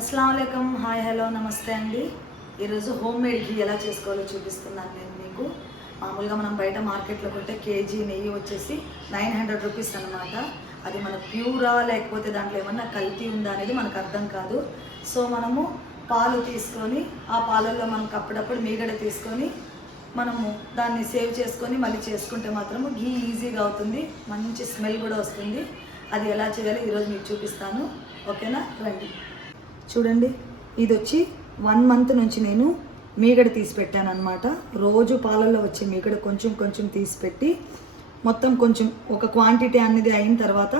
అస్సలాము అలైకుం, hi, hello, నమస్తే అండి. ఈరోజు హోమ్ మేడ్ ఘీ ఎలా చేసుకోవాలో చూపిస్తున్నాను నేను మీకు. మామూలుగా మనం బయట మార్కెట్లో కొంటే కేజీ నెయ్యి వచ్చేసి 900 రూపీస్ అనమాట. అది మన ప్యూరా లేకపోతే దాంట్లో ఏమన్నా కల్తీ ఉందా అనేది మనకు అర్థం కాదు. సో మనము పాలు తీసుకొని ఆ పాలల్లో మనకు అప్పుడప్పుడు మీగడ తీసుకొని మనము దాన్ని సేవ్ చేసుకొని మళ్ళీ చేసుకుంటే మాత్రము ఘీ ఈజీగా అవుతుంది, మంచి స్మెల్ కూడా వస్తుంది. అది ఎలా చేయాలో ఈరోజు మీకు చూపిస్తాను, ఓకేనా? రండి చూడండి. ఇది వచ్చి 1 మంత్ నుంచి నేను మీగడ తీసి పెట్టాను అనమాట. రోజు పాలల్లో వచ్చే మీగడ కొంచెం కొంచెం తీసి పెట్టి మొత్తం కొంచెం ఒక క్వాంటిటీ అనేది అయిన తర్వాత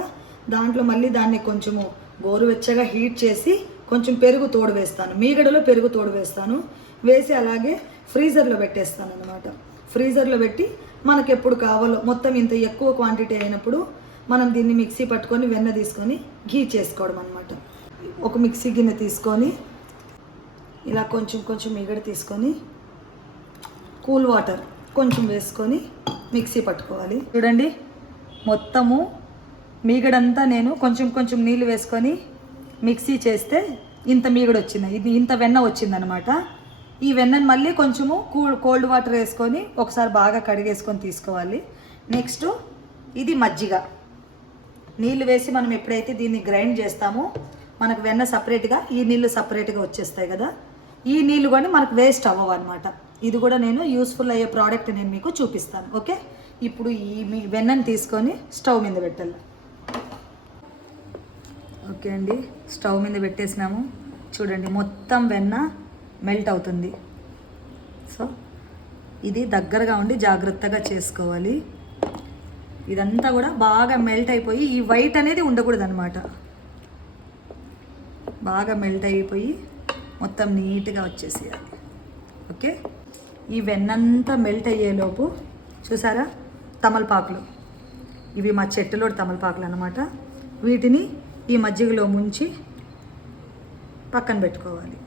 దాంట్లో మళ్ళీ దాన్ని కొంచెము గోరువెచ్చగా హీట్ చేసి కొంచెం పెరుగు తోడు వేస్తాను, మీగడలో పెరుగు తోడు వేస్తాను, వేసి అలాగే ఫ్రీజర్లో పెట్టేస్తాను అనమాట. ఫ్రీజర్లో పెట్టి మనకు ఎప్పుడు కావాలో మొత్తం ఇంత ఎక్కువ క్వాంటిటీ అయినప్పుడు మనం దీన్ని మిక్సీ పట్టుకొని వెన్న తీసుకొని ఘీ చేసుకోవడం అనమాట. ఒక మిక్సీ గిన్నె తీసుకొని ఇలా కొంచెం కొంచెం మీగడ తీసుకొని కూల్ వాటర్ కొంచెం వేసుకొని మిక్సీ పట్టుకోవాలి. చూడండి, మొత్తము మీగడంతా నేను కొంచెం కొంచెం నీళ్ళు వేసుకొని మిక్సీ చేస్తే ఇంత మీగడ వచ్చింది, ఇది ఇంత వెన్న వచ్చిందనమాట. ఈ వెన్నను మళ్ళీ కొంచెము కోల్డ్ వాటర్ వేసుకొని ఒకసారి బాగా కడిగేసుకొని తీసుకోవాలి. నెక్స్ట్ ఇది మజ్జిగ నీళ్ళు వేసి మనం ఎప్పుడైతే దీన్ని గ్రైండ్ చేస్తామో మనకు వెన్న సపరేట్గా, ఈ నీళ్ళు సపరేట్గా వచ్చేస్తాయి కదా. ఈ నీళ్ళు కూడా మనకు వేస్ట్ అవ్వవు అనమాట. ఇది కూడా నేను యూస్ఫుల్ అయ్యే ప్రోడక్ట్ నేను మీకు చూపిస్తాను, ఓకే? ఇప్పుడు ఈ వెన్నను తీసుకొని స్టవ్ మీద పెట్టాలి. ఓకే అండి, స్టవ్ మీద పెట్టేసినాము. చూడండి, మొత్తం వెన్న మెల్ట్ అవుతుంది. సో ఇది దగ్గరగా ఉండి జాగ్రత్తగా చేసుకోవాలి. ఇదంతా కూడా బాగా మెల్ట్ అయిపోయి ఈ వైట్ అనేది ఉండకూడదు అనమాట. బాగా మెల్ట్ అయిపోయి మొత్తం నీట్గా వచ్చేసేయాలి, ఓకే? ఈ వెన్నంతా మెల్ట్ అయ్యేలోపు చూసారా, తమలపాకులు, ఇవి మా చెట్టులో తమలపాకులు అనమాట. వీటిని ఈ మజ్జిగలో ముంచి పక్కన పెట్టుకోవాలి.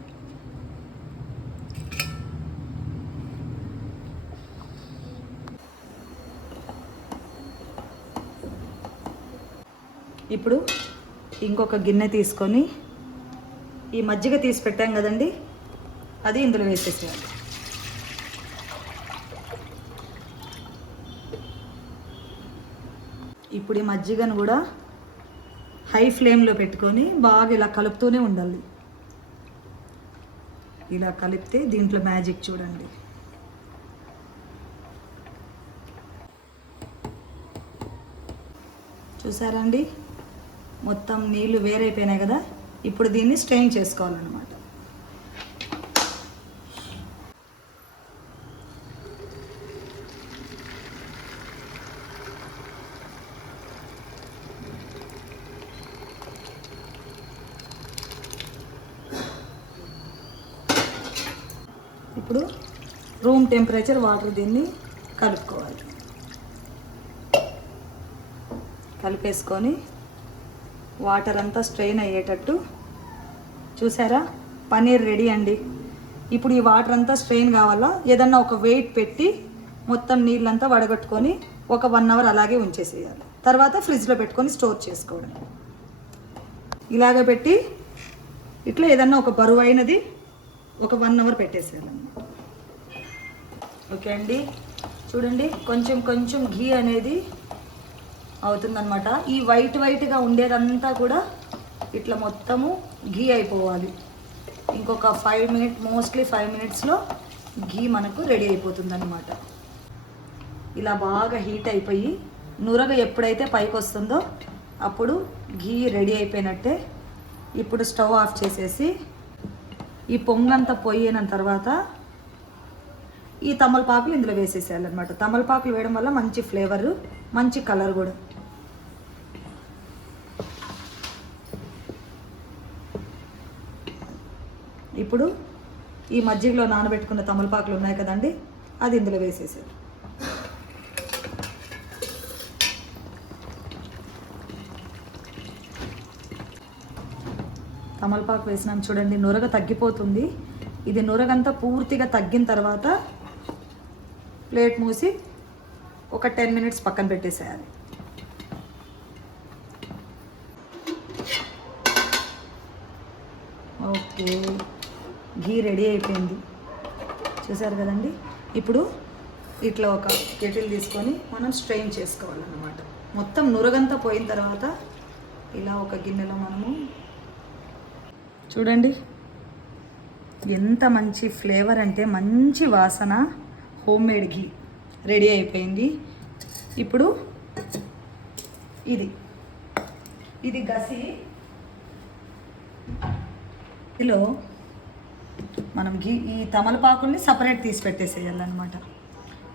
ఇప్పుడు ఇంకొక గిన్నె తీసుకొని ఈ మజ్జిగ తీసి పెట్టాం కదండి, అది ఇందులో వేసేసేయాలి. ఇప్పుడు ఈ మజ్జిగను కూడా హై ఫ్లేమ్లో పెట్టుకొని బాగా ఇలా కలుపుతూనే ఉండాలి. ఇలా కలిపితే దీంట్లో మ్యాజిక్ చూడండి. చూసారండి, మొత్తం నీళ్ళు వేరైపోయినాయి కదా. ఇప్పుడు దీన్ని స్ట్రెయిన్ చేసుకోవాలన్నమాట. ఇప్పుడు రూమ్ టెంపరేచర్ వాటర్ దీన్ని కలుపుకోవాలి. కలిపేసుకొని వాటర్ అంతా స్ట్రెయిన్ అయ్యేటట్టు చూసారా, పన్నీర్ రెడీ అండి. ఇప్పుడు ఈ వాటర్ అంతా స్ట్రెయిన్ కావాలా, ఏదన్నా ఒక వెయిట్ పెట్టి మొత్తం నీళ్ళంతా వడగట్టుకొని ఒక 1 అవర్ అలాగే ఉంచేసేయాలి. తర్వాత ఫ్రిడ్జ్లో పెట్టుకొని స్టోర్ చేసుకోవడం. ఇలాగ పెట్టి ఇట్లా ఏదన్నా ఒక బరువు అయినది ఒక 1 అవర్ పెట్టేసేయాలన్నమాట. ఓకే అండి, చూడండి, కొంచెం కొంచెం ఘీ అనేది అవుతుందన్నమాట. ఈ వైట్గా ఉండేదంతా కూడా ఇట్లా మొత్తము ఘీ అయిపోవాలి. ఇంకొక 5 మినిట్స్, మోస్ట్లీ 5 మినిట్స్లో ఘీ మనకు రెడీ అయిపోతుంది అనమాట. ఇలా బాగా హీట్ అయిపోయి నురగ ఎప్పుడైతే పైకి వస్తుందో అప్పుడు ఘీ రెడీ అయిపోయినట్టే. ఇప్పుడు స్టవ్ ఆఫ్ చేసేసి ఈ పొంగంతా పోయిన తర్వాత ఈ తమలపాకులు ఇందులో వేసేసేయాలన్నమాట. తమలపాకులు వేయడం వల్ల మంచి ఫ్లేవరు, మంచి కలర్ కూడా. ఇప్పుడు ఈ మజ్జిగలో నానబెట్టుకున్న తమలపాకులు ఉన్నాయి కదండి, అది ఇందులో వేసేసారు. తమలపాకు వేసినాం చూడండి, నురగ తగ్గిపోతుంది. ఇది నురగంతా పూర్తిగా తగ్గిన తర్వాత ప్లేట్ మూసి ఒక 10 మినిట్స్ పక్కన పెట్టేసేయాలి. ఓకే, ఘీ రెడీ అయిపోయింది, చూసారు కదండి. ఇప్పుడు ఇట్లా ఒక కెటిల్ తీసుకొని మనం స్ట్రెయిన్ చేసుకోవాలన్నమాట. మొత్తం నురగంతా పోయిన తర్వాత ఇలా ఒక గిన్నెలో మనము చూడండి ఎంత మంచి ఫ్లేవర్ అంటే మంచి వాసన, హోమ్ మేడ్ ఘీ రెడీ అయిపోయింది. ఇప్పుడు ఇది గసి ఇందులో మనం ఈ తమలపాకుల్ని సపరేట్ తీసి పెట్టేసేయాలన్నమాట.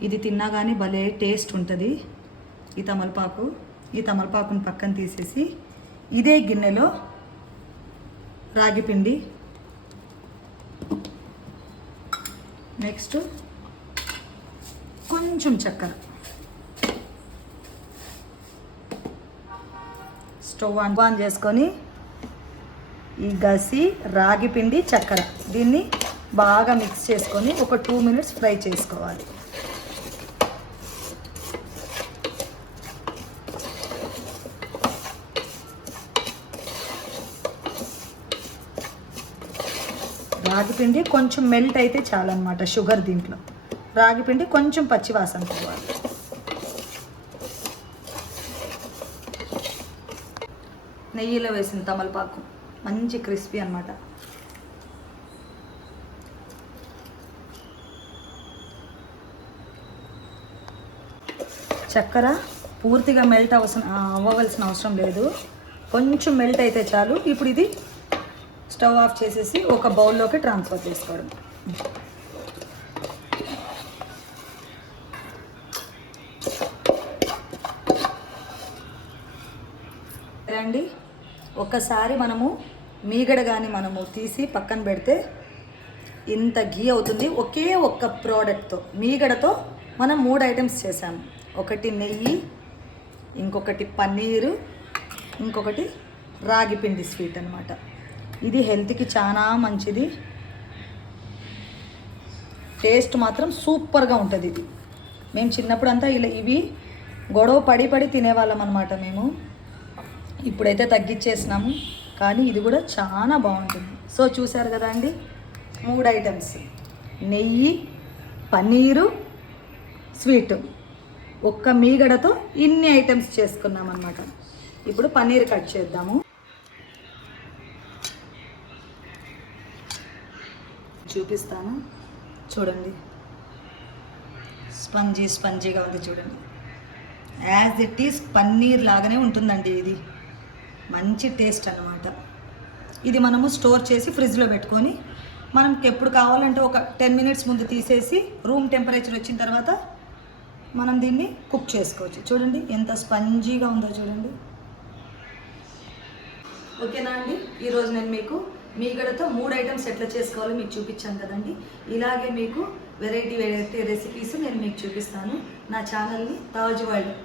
ఇది తిన్నా కానీ భలే టేస్ట్ ఉంటుంది. ఈ తమలపాకుని పక్కన తీసేసి ఇదే గిన్నెలో రాగి పిండి, నెక్స్ట్ కొంచెం చక్కెర, స్టవ్ ఆన్ చేసుకొని ఈ గసి రాగి పిండి చక్కెర దీన్ని బాగా మిక్స్ చేసుకొని ఒక 2 మినిట్స్ ఫ్రై చేసుకోవాలి. రాగి పిండి కొంచెం మెల్ట్ అయితే చాలన్నమాట. షుగర్ దీంట్లో రాగి పిండి కొంచెం పచ్చివాసన పోవాలి. నెయ్యిలో వేసిన తమలపాకు మంచి క్రిస్పీ అన్నమాట. చక్కెర పూర్తిగా మెల్ట్ అవ్వవలసిన అవసరం లేదు, కొంచెం మెల్ట్ అయితే చాలు. ఇప్పుడు ఇది స్టవ్ ఆఫ్ చేసేసి ఒక బౌల్లోకి ట్రాన్స్ఫర్ చేసుకోవడం. అండి ఒకసారి మనము మీగడ కానీ మనము తీసి పక్కన పెడితే ఇంత ఘీ అవుతుంది. ఒకే ఒక్క ప్రోడక్ట్తో మీగడతో మనం 3 ఐటమ్స్ చేసాము. ఒకటి నెయ్యి, ఇంకొకటి పన్నీరు, ఇంకొకటి రాగి పిండి స్వీట్ అన్నమాట. ఇది హెల్త్కి చాలా మంచిది, టేస్ట్ మాత్రం సూపర్గా ఉంటుంది. ఇది మేము చిన్నప్పుడు అంతా ఇవి గొడవ పడి తినేవాళ్ళం అన్నమాట మేము. ఇప్పుడైతే తగ్గించేసినాము, కానీ ఇది కూడా చాలా బాగుంటుంది. సో చూసారు కదా అండి, 3 ఐటమ్స్, నెయ్యి, పన్నీరు, స్వీటు, ఒక్క మీగడతో ఇన్ని ఐటమ్స్ చేసుకున్నాం అన్నమాట. ఇప్పుడు పన్నీర్ కట్ చేద్దాము. చూపిస్తాను చూడండి, స్పంజీగా ఉంది చూడండి. యాజ్ ఇట్ ఈస్ పన్నీర్ లాగానే ఉంటుందండి. ఇది మంచి టేస్ట్ అన్నమాట. ఇది మనము స్టోర్ చేసి ఫ్రిడ్జ్లో పెట్టుకొని మనకి ఎప్పుడు కావాలంటే ఒక 10 మినిట్స్ ముందు తీసేసి రూమ్ టెంపరేచర్ వచ్చిన తర్వాత మనం దీన్ని కుక్ చేసుకోవచ్చు. చూడండి ఎంత స్పంజీగా ఉందో చూడండి. ఓకేనా అండి, ఈరోజు నేను మీకు మీగడతో 3 ఐటమ్స్ ఎట్లా చేసుకోవాలో మీకు చూపించాను కదండి. ఇలాగే మీకు వెరైటీ రెసిపీస్ నేను మీకు చూపిస్తాను. నా ఛానల్ని తాజ్ వరల్డ్,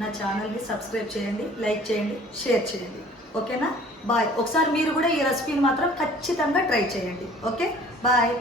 నా ఛానల్ని సబ్స్క్రైబ్ చేయండి, లైక్ చేయండి, షేర్ చేయండి. ఓకేనా, బాయ్. ఒకసారి మీరు కూడా ఈ రెసిపీని మాత్రం ఖచ్చితంగా ట్రై చేయండి. Okay, bye.